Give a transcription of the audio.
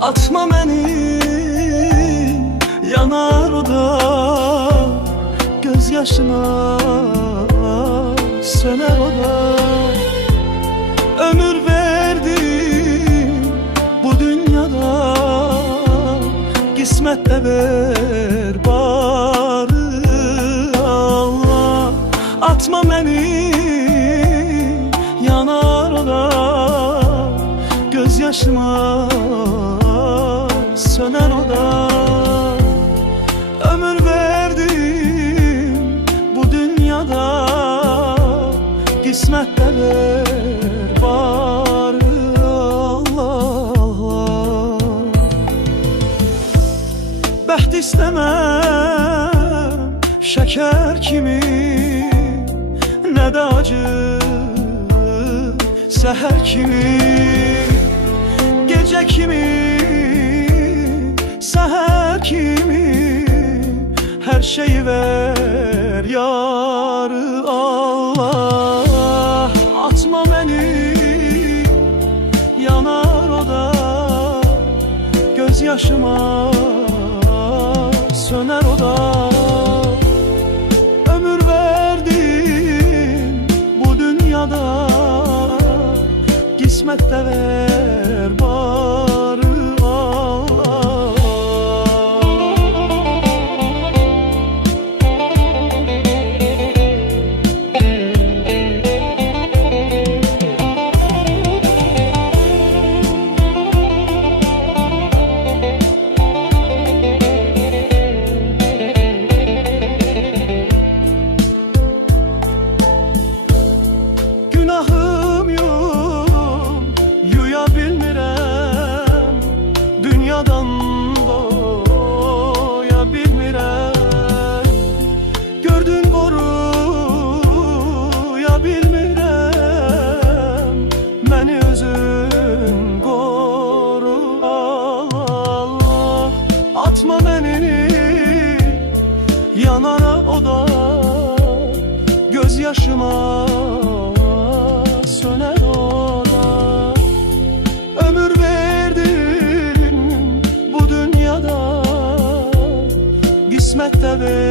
Atma beni, yanar o da gözyaşına, söner o da. Ömür verdim bu dünyada, kısmette ver bari Allah. Atma beni, yanar o da gözyaşıma, söner o da. Ömür verdim bu dünyada, kısmette ver bari Allah. Bəxt istemem şeker kimi, ne de acı seher kimi. Gece kimi, seher kimi, her şeyi ver yarı Allah. Atma beni, yanar o da gözyaşıma, söner o da. Ömür verdim bu dünyada, kısmette ver bari Allah. Günahım yok, yuya bilmirəm, dünyadan doya bilmirəm. Gördün koruya bilmirəm, məni özün koru Allah. Atma beni, yanara o da gözyaşıma, söner o da. Ömür verdin bu dünyada, kısmette ver